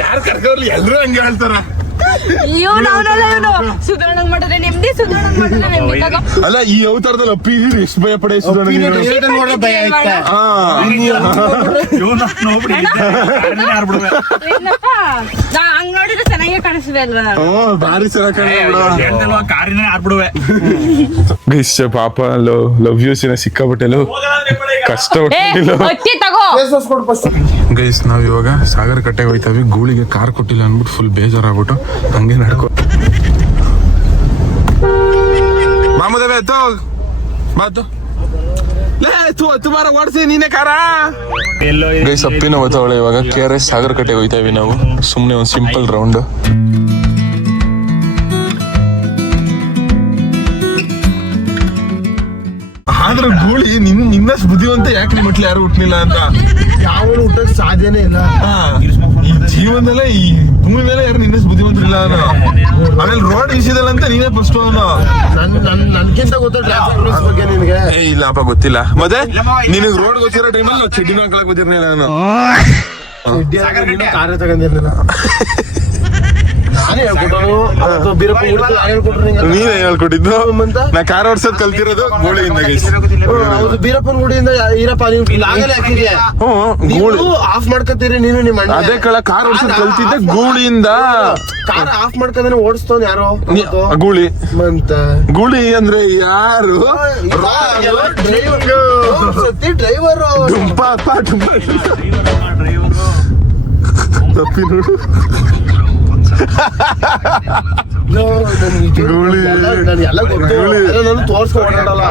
ಯಾರು ಕರ್ಕೋರ್ಲಿ ಎಲ್ರು ಹಂಗೆ ಹೇಳ್ತಾರ. ಅಲ್ಲ ಈ ಅವತಾರದಲ್ಲಿ ಅಪ್ಪಿದೀರಿ ಎಷ್ಟು ಭಯ ಪಡೆ ಹಂಗ್ ನೋಡಿದ್ರೆ ಚೆನ್ನಾಗಿ ಕಾಣಿಸಿದೆ ಅಲ್ವಾ? ಭಾರಿ ಚೆನ್ನಾಗಿ ಕಾರಿನ ಆರ್ಬಿಡುವೆ ಗೈಸ್ ಪಾಪ ಲವ್ ಯೂಸಿನ ಸಿಕ್ಕಾಪಟ್ಟೆಲು ಕಷ್ಟ ಗೈಸ್ ನಾವ್ ಇವಾಗ ಸಾಗರ ಕಟ್ಟೆಗೆ ಹೋಯ್ತಾವಿ. ಗೂಳಿಗೆ ಕಾರ್ ಕೊಟ್ಟಿಲ್ಲ ಅನ್ಬಿಟ್ಟು ಫುಲ್ ಬೇಜಾರಾಗ್ಬಿಟ್ಟು ಹಂಗೆ ನಡ್ಕೊ ಮಾಮೂದವೇ ಬಾತು ತುಮಾರ ಓಡಿಸಿ ನೀನೆ ಕಾರ ಗೈಸ್ ಅಪ್ಪಿನ ಓದ್ತಾವಳೆ. ಇವಾಗ KRS ಸಾಗರ ಕಟ್ಟೆಗೆ ಹೋಯ್ತಾವಿ ನಾವು. ಸುಮ್ನೆ ಒಂದು ಸಿಂಪಲ್ ರೌಂಡ್. ಆದ್ರೆ ಗೂಳಿ ನಿನ್ನಷ್ಟು ಬುದ್ಧಿವಂತ ಯಾಕೆ ನಿಮ್ಮ ಮಟ್ಲಿ ಯಾರು ಹುಟ್ಟಲಿಲ್ಲ ಅಂತ. ಯಾವ ಹುಟ್ಟಕ್ ಸಾಧ್ಯನೇ ಇಲ್ಲ. ಈ ಜೀವನದಲ್ಲೇ ಈ ಭೂಮಿ ಮೇಲೆ ಯಾರು ನಿನ್ನ ಬುದ್ಧಿವಂತರಿಲ್ಲ ಅವನು. ಆಮೇಲೆ ರೋಡ್ ವಿಷಯದಲ್ಲಿ ಅಂತ ನೀನೇ ಫಸ್ಟ್ ಅವನು. ನನ್ಗಿಂತ ಗೊತ್ತ ಟ್ರಾಫಿಕ್ ರೂಲ್ಸ್ ಬಗ್ಗೆ ನಿನ್ಗೆ. ಏ ಇಲ್ಲಪ್ಪ ಗೊತ್ತಿಲ್ಲ. ಮತ್ತೆ ನಿನಗ್ ರೋಡ್ ಗೊತ್ತಿರೋ ಟೈಮಲ್ಲಿ ನಾವು ಚಡ್ಡಿನ ಹಾಕಲಕ್ ಗೊತ್ತಿರ್ಲಿಲ್ಲ ನಾನು. ಕಾರ್ಯ ತಗೊಂಡಿರ್ಲಿಲ್ಲ. ನಾನೇ ಹೇಳ್ಕೊಟ್ಟನು ಅಥವಾ ಬೀರಪ್ಪ ನೀನೇ ಹೇಳ್ಕೊಟ್ಟಿದ್ದು. ನಾ ಕಾರ್ ಓಡ್ಸೋದ್ ಕಲ್ತಿರೋದು ಗೋಳಿಯಿಂದ. ಹೌದು, ಬೀರಪ್ಪನ ಗುಡಿಯಿಂದ ಈರಪ್ಪ ನೀವು ಆಗಲೇ ಹಾಕಿದ್ಯಾ. ಗೂಳಿ ಆಫ್ ಮಾಡ್ಕೊತೀರಿ ನೀನು ನಿಮ್ಮ ಅಣ್ಣ. ಅದೇ ಕಳ ಕಾರ್ ಓಡ್ಸೋದ್ ಕಲ್ತಿದ್ದೆ ಗೂಳಿಯಿಂದ. ಕಾರ್ ಆಫ್ ಮಾಡ್ಕೊಂಡ್ರೆ ಓಡಿಸ್ತವ್ ಯಾರು ಗೂಳಿ ಅಂತ. ಗೂಳಿ ಅಂದ್ರೆ ಯಾರು? ಡ್ರೈವರ್ ತಪ್ಪಿ ನೋಡು. ಗೂಳಿ ಎಲ್ಲ ಗೊತ್ತು, ನಾನು ತೋರ್ಸ್ಕೊಂಡಲ್ಲ.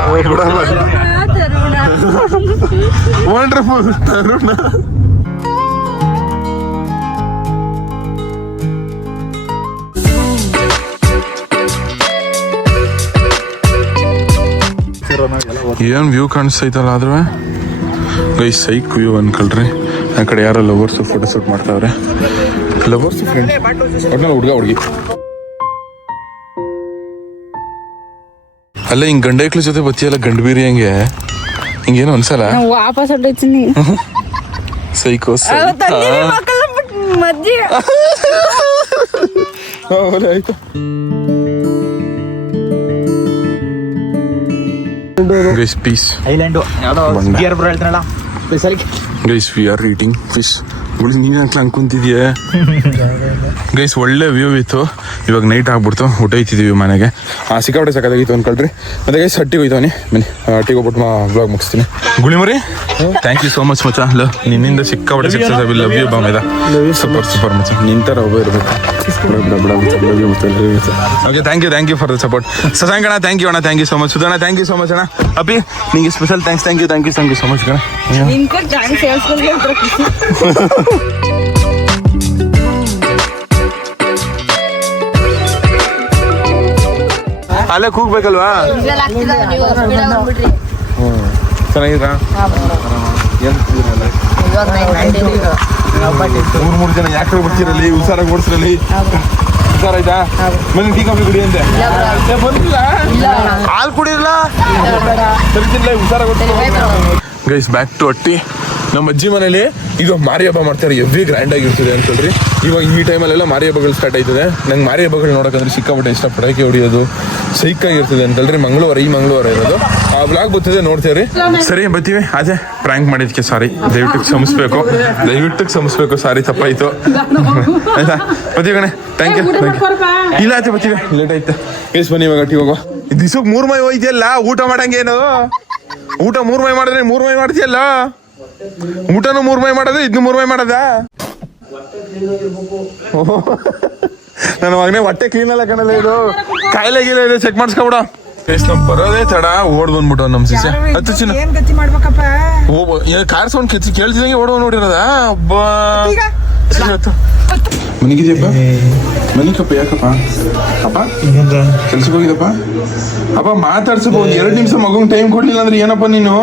ವಂಡರ್ಫುಲ್ ತರುಣ. ಏನ್ ವ್ಯೂ ಕಾಣಿಸ್ತೈತಲ್ಲ ಆದ್ರೆ ಗೈಸ್ ಸೈಕ್ ವ್ಯೂ ಅನ್ಕೊಳ್ರಿ. ಆ ಕಡೆ ಯಾರೋ ಲವರ್ಸ್ ಫೋಟೋ ಶೂಟ್ ಮಾಡ್ತಾವ್ರೆ. ಲವರ್ಸ್ ಫ್ರೆಂಡ್ ಒಟ್ನಲ್ಲಿ ಹುಡುಗ ಹುಡುಗಿ. ಅಲ್ಲ ಹಿಂಗ್ ಗಂಡೈಕ್ಳ ಜೊತೆ ಬತ್ತಿಯಲ್ಲ ಗಂಡು ಬೀರಿ ಹಂಗೆ ಹಿಂಗೇನು ಅನ್ಸಲ್ಲ. ವಾಪಸ್ ಹೊರಟಿದ್ದೀನಿ ಸೈಕೋಸ್ ಮಜ್ಜಿಗೆ ಆಯ್ತು. ಗೈಸ್ ಪೀಸ್ ಐಲ್ಯಾಂಡ್ ಹೇಳ್ತಾನಲ್ಲ guys we are eating fish. ನೀನ್ ಹಾಕ್ಲ ಅನ್ಕೊಂತಿದ್ಯಾ ಗೈಸ್? ಒಳ್ಳೆ ವ್ಯೂ ಇತ್ತು. ಇವಾಗ ನೈಟ್ ಆಗ್ಬಿಡ್ತು, ಊಟ ಐತಿದೀವಿ ಮನೆಗೆ. ಸಿಕ್ಕಾಪಟ್ಟೆ ಸಾಕಾಗಿತ್ತು ಅನ್ಕೊಳ್ರಿ. ಮತ್ತೆ ಗೈಸ್ ಹಟ್ಟಿಗೆ ಹೋಯ್ತವನಿ. ಬನ್ನಿ ಹಟ್ಟಿಗೆ ಹೋಗ್ಬಿಟ್ಟು ಬ್ಲಾಗ್ ಮುಗಿಸ್ತೀನಿ. ಗುಳಿಮರಿ ಥ್ಯಾಂಕ್ ಯು ಸೋ ಮಚ್ ಮಚ್ಚ. ನಿನ್ನಿಂದ ಸಿಕ್ಕಾಪಟ್ಟೆ ಸಕ್ಸಸ್ ಆಗಿ ಲವ್ ಯು ಬಾಮೇದ. ಸೂಪರ್ ಸೂಪರ್ ಮಚ್ಚ. ನಿಂತರ ಒಬ್ಬ ಇರ್ಬೇಕು. Okay thank you for the support. ಸಸಾಂಕಣ ಥ್ಯಾಂಕ್ ಯು ಅಣ್ಣ. Thank you so much. ಸುಧಣ್ಣ ಥ್ಯಾಂಕ್ ಯು ಸೋ ಮಚ್ ಅಣ್ಣ. ಅಪ್ಪಿ ನಿಂಗೆ special thanks. Thank you so much ಕಣ. ಅಲ್ಲೇ ಕೂಗ್ಬೇಕಲ್ವಾ? ಚೆನ್ನಾಗಿದ್ರ? ಮೂರ್ ಜನ ಯಾಕೆ ಬರ್ತೀರಲ್ಲಿ? ಹುಷಾರಾಗಿ ಓಡಿಸ್ರಲ್ಲಿ. ಹುಷಾರಾಯ್ತಾ? ಮನೆ ಟೀ ಕಾಫಿ ಕುಡಿ ಅಂತೆ ಬಂದಿಲ್ಲ. ಹಾಲು ಕುಡಿರಲ್ಲ ಸರಿತಿಲ್ಲ. ಹುಷಾರಾಗಿ ಗೈಸ್ ಬ್ಯಾಕ್ ಟು ಹಟ್ಟಿ. ನಮ್ಮ ಅಜ್ಜಿ ಮನೇಲಿ ಈಗ ಮಾರಿ ಹಬ್ಬ ಮಾಡ್ತಾರೆ. ಎವ್ರಿ ಗ್ರ್ಯಾಂಡ್ ಆಗಿರ್ತದೆ ಅಂತೇಳ್ರಿ. ಇವಾಗ ಈ ಟೈಮಲ್ಲೆಲ್ಲ ಮಾರಿ ಹಬ್ಬಗಳು ಸ್ಟಾರ್ಟ್ ಆಯ್ತದೆ. ನಂಗೆ ಮಾರಿ ಹಬ್ಬಗಳು ನೋಡೋಕಂದ್ರೆ ಸಿಕ್ಕಾಪಟ್ಟೆ ಇಷ್ಟ. ಪಟಾಕಿ ಹೊಡಿಯೋದು ಸೈಕ್ ಆಗಿರ್ತದೆ ಅಂತೇಳ್ರಿ. ಈ ಮಂಗಳವಾರ ಇರೋದು ಆ ಬ್ಲಾಗ್ ಬರ್ತದೆ, ನೋಡ್ತೇವ್ರಿ. ಸರಿ ಬರ್ತೀವಿ. ಆಚೆ ಪ್ರ್ಯಾಂಕ್ ಮಾಡಿದ್ಕೆ ಸಾರಿ, ದಯವಿಟ್ಟು ಕ್ಷಮಿಸ್ಬೇಕು. ಸಾರಿ ತಪ್ಪಾಯ್ತು ಆಯ್ತಾ? ಬರ್ತೀವಿ ಕಣೆ. Thank you. ಇಲ್ಲ ಆಚೆ ಬರ್ತೀವಿ, ಲೇಟ್ ಆಯ್ತಾ. ಎಸ್ ಬನ್ನಿ ಇವಾಗ ಹಟ್ಟಿ ಹೋಗೋ. ದಿವ್ಸಕ್ಕೆ 3 ಮೈ ಹೋಯ್ತಿಯಲ್ಲ ಊಟ ಮಾಡಂಗೇನು? ಊಟ 3 ಮೈ ಮಾಡಿದ್ರೆ 3 ಮೈ ಮಾಡ್ತೀಯಲ್ಲ. ಊಟನು 3 ಮೈ ಮಾಡೋದು, ಇದನ್ನು 3 ಮೈ ಮಾಡೋದ? ನನ್ನ ಮಗನೇ ಹೊಟ್ಟೆ ಕ್ಲೀನ್ ಅಲ್ಲ ಕಣಲ್ಲ. ಇದು ಕಾಯಿಲೆ ಗೀಲೆ ಇದೆ, ಚೆಕ್ ಮಾಡಿಸ್ಕೊಬಿಡ. ನಮ್ ಬರೋದೇ ತಡ ಓಡ್ ಬಂದ್ಬಿಟ್ಟು ನಮ್ ಸಿಸೆ ಹತ್ತು ಚಿನ್ನ ಕಾರ್ ಸೌಂಡ್ ಕೇಳ್ತಿದಂಗೆ ಓಡ್ ನೋಡಿರೋದ. ಒಬ್ಬ ಮನೆಗಿದ್ಯಪ್ಪ? ಮನಿಕಪ್ಪ ಯಾಕಪ್ಪ? ಅಪ್ಪ ಕೆಲ್ಸಕ್ಕೆ ಹೋಗಿದಪ್ಪ? ಅಪ್ಪ ಮಾತಾಡ್ಸಪ್ಪ. 2 ನಿಮಿಷ ಮಗಂಗ್ ಟೈಮ್ ಕೊಡ್ಲಿಲ್ಲ ಅಂದ್ರೆ ಏನಪ್ಪ ನೀನು?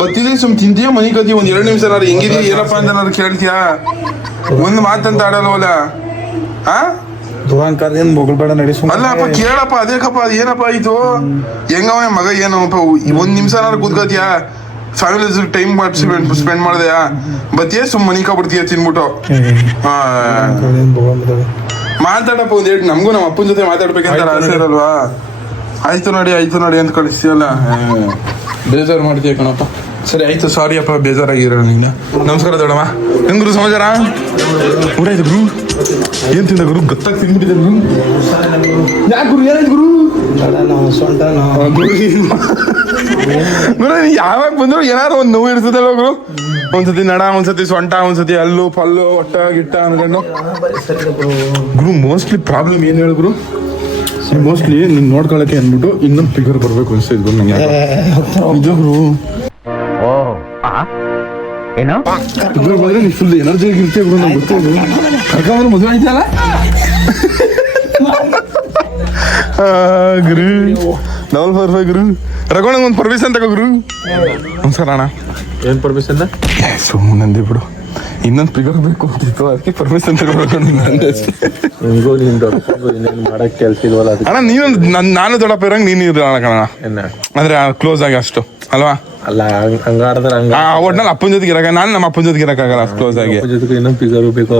ಬತ್ತಿದೀ ಸುಮ್ ತಿಂತೀಯ ಮನಿಕತಿ. 2 ನಿಮಿಷ ನಾನು ಹೆಂಗಿದೀಯ ಏನಪ್ಪ ಅಂತ ನಾನು ಕೇಳ್ತೀಯಾ? ಒಂದ್ ಮಾತಂತ ಆಡಲ್ವಲ್ಲ. ಅಲ್ಲಪ್ಪ ಕೇಳಪ್ಪ. ಅದೇಕಪ್ಪ ಅದ್ ಏನಪ್ಪ ಆಯ್ತು? ಹೆಂಗವ ಮಗ ಏನಪ್ಪ? 1 ನಿಮಿಷ ನಾನು ಕೂತ್ಕೋತಿಯಾ? ಫ್ಯಾಮಿಲಿ ಟೈಮ್ ಸ್ಪೆಂಡ್ ಮಾಡ್ದೆಯಾ? ಬತ್ತಿಯ ಸುಮ್ ಮನಿಕ ಬಿಡ್ತೀಯ ತಿನ್ಬಿಟ್ಟು. ಮಾತಾಡಪ್ಪ ಒಂದ್ ನಮಗೂ ನಮ್ಮ ಅಪ್ಪನ ಜೊತೆ ಮಾತಾಡ್ಬೇಕಂತ ಆಸೆ ಇರಲ್ವಾ? ಆಯ್ತು ನೋಡಿ ಅಂತ ಕಳಿಸ್ತೀಯಲ್ಲ. ಬೇಜಾರು ಮಾಡ್ತೀಯ ಕಣಪ್ಪ. ಸರಿ ಆಯ್ತು, ಸಾರಿ ಅಪ್ಪ, ಬೇಜಾರಾಗಿರೋ ನಿಂಗೆ. ನಮಸ್ಕಾರ ದೊಡ್ಡಮ್ಮ. ಹೆಂಗ್ ಗುರು ಸಮಾಚಾರ? ಊಟ ಆಯ್ತು ಗುರು? ಏನ್ ತಿಂದ ಗುರು? ಗೊತ್ತಾಗಿ ತಿಂದ್ಬಿಟ್ಟಿದೆ ಗುರು. ಯಾಕೆ ಗುರು? ಏನಾಯ್ತು ಗುರು? ಗುರು ಯಾವಾಗ ಬಂದ್ರು ಏನಾದ್ರು ಒಂದ್ ನೋವು ಇರ್ತದಲ್ವ ಗುರು? ಒಂದ್ಸತಿ ನಡ, ಒಂದ್ಸತಿ ಸೊಂಟ, ಒಂದ್ಸತಿ ಅಲ್ಲು ಪಲ್ಲು ಒಟ್ಟ ಗಿಟ್ಟ ಅನ್ಕೊಂಡು ಗುರು. ಮೋಸ್ಟ್ಲಿ ಪ್ರಾಬ್ಲಮ್ ಏನ್ ಹೇಳು ಗುರು? ಮೋಸ್ಟ್ಲಿ ನಿನ್ ನೋಡ್ಕೊಳಕ್ಕೆ ಅಂದ್ಬಿಟ್ಟು ಇನ್ನೊಂದು ಫಿಗರ್ ಬರ್ಬೇಕು ಅನ್ಸ್ತೈತ್ ಗುರು ನಂಗೆ. ನಿಜ ಗುರು. ಗುರು ಬಂದ್ರೆ ನೀ ಫುಲ್ ಎನರ್ಜಿ ಇರ್ತೀಯ ಗುರು. ನಂಗೆ ಗೊತ್ತಿಲ್ಲ. ಕರ್ಕೊಂಡ್ರೆ ಮದುವೆ ಆಯ್ತಲ್ಲ ಗುರು. 445 ಗುರು. ರಘುಣಂಗ್ ಒಂದು ಪರ್ಮಿಷನ್ ತಗೋ ಗುರು. ನಮಸ್ಕಾರ ಅಣ್ಣ. ಏನ್ ಪರ್ಮಿಷನ್? ಸುಮ್ಮನೆ ಬಿಡು. ಇನ್ನೊಂದು ಫಿಗರ್ ಬೇಕು ಅಂತಿತ್ತು, ಅದಕ್ಕೆ ಪರ್ಮಿಷನ್ ತಗೋಬೇಕು ಹಿಂಗೂ ನೀನ್ ದೊಡ್ಡ ಇನ್ನೇನ್ ಮಾಡಕ್ ಕೆಲ್ಸ ಇಲ್ವಲ್ಲ ಅದಕ್ಕೆ ಅಣ್ಣ ನೀನು ನಾನು ದೊಡ್ಡಪ್ಪ ಇರಂಗ್ ನೀನು ಇರೋಣ ಕಣ, ಅಂದ್ರೆ ಕ್ಲೋಸ್ ಆಗಿ ಅಷ್ಟು ಅಲ್ವಾ? ಅಲ್ಲ ಹಂಗಾಡಿದ್ರೆ ಹಂಗ ಒಟ್ನಲ್ಲಿ ಅಪ್ಪನ ಜೊತೆಗೆ ಇರಕ, ನಾನು ನಮ್ಮ ಅಪ್ಪನ ಜೊತೆಗೆ ಇರಕ್ಕಾಗಲ್ಲ ಅಷ್ಟು ಕ್ಲೋಸ್ ಆಗಿ, ಜೊತೆಗೆ ಇನ್ನೊಂದು ಫಿಗರ್ ಬೇಕು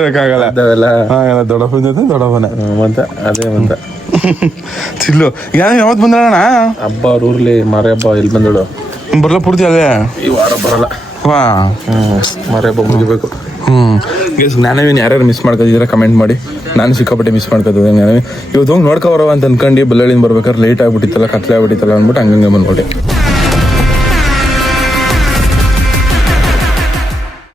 ಇರಕ್ಕಾಗಲ್ಲ. ದೊಡ್ಡಪ್ಪನ ಜೊತೆ ದೊಡ್ಡಪ್ಪನ ಮತ್ತೆ ಅದೇ ಮತ್ತೆ ಚಿಲ್ಲು. ಯಾವತ್ತು ಬಂದ್ರಣ್ಣ ಹಬ್ಬ ಅವ್ರ ಊರ್ಲಿ ಮಾರಿ ಹಬ್ಬ ಇಲ್ಲಿ ಬಂದಳು, ಬರಲ್ಲ ಪೂರ್ತಿ ಅದೇ ಈ ವಾರ ಬರಲ್ಲ. ವಾ ಮಾರಿ ಹಬ್ಬ ಮುಗಿಬೇಕು. ಜ್ಞಾನವೇನು ಯಾರ್ಯಾರು ಮಿಸ್ ಮಾಡ್ಕೊತಿದ್ದೀರಾ ಕಮೆಂಟ್ ಮಾಡಿ. ನಾನು ಸಿಕ್ಕಾಪಟ್ಟೆ ಮಿಸ್ ಮಾಡ್ಕೊತಿದ್ದೆ ಜ್ಞಾನವೇ. ಇವತ್ತು ಹೋಗಿ ನೋಡ್ಕೊಬರವ ಅಂತ ಅನ್ಕೊಂಡು ಬಳ್ಳಾಳಿಂದ ಬರ್ಬೇಕಾದ್ರೆ ಲೇಟ್ ಆಗ್ಬಿಟ್ಟಿತ್ತಲ್ಲ, ಕತ್ಲೆ ಆಗ್ಬಿಟ್ಟಿತ್ತಲ್ಲ ಅಂದ್ಬಿಟ್ಟು ಹಂಗಂಗೆ ಬಂದ್ಬಿಟ್ಟೆ.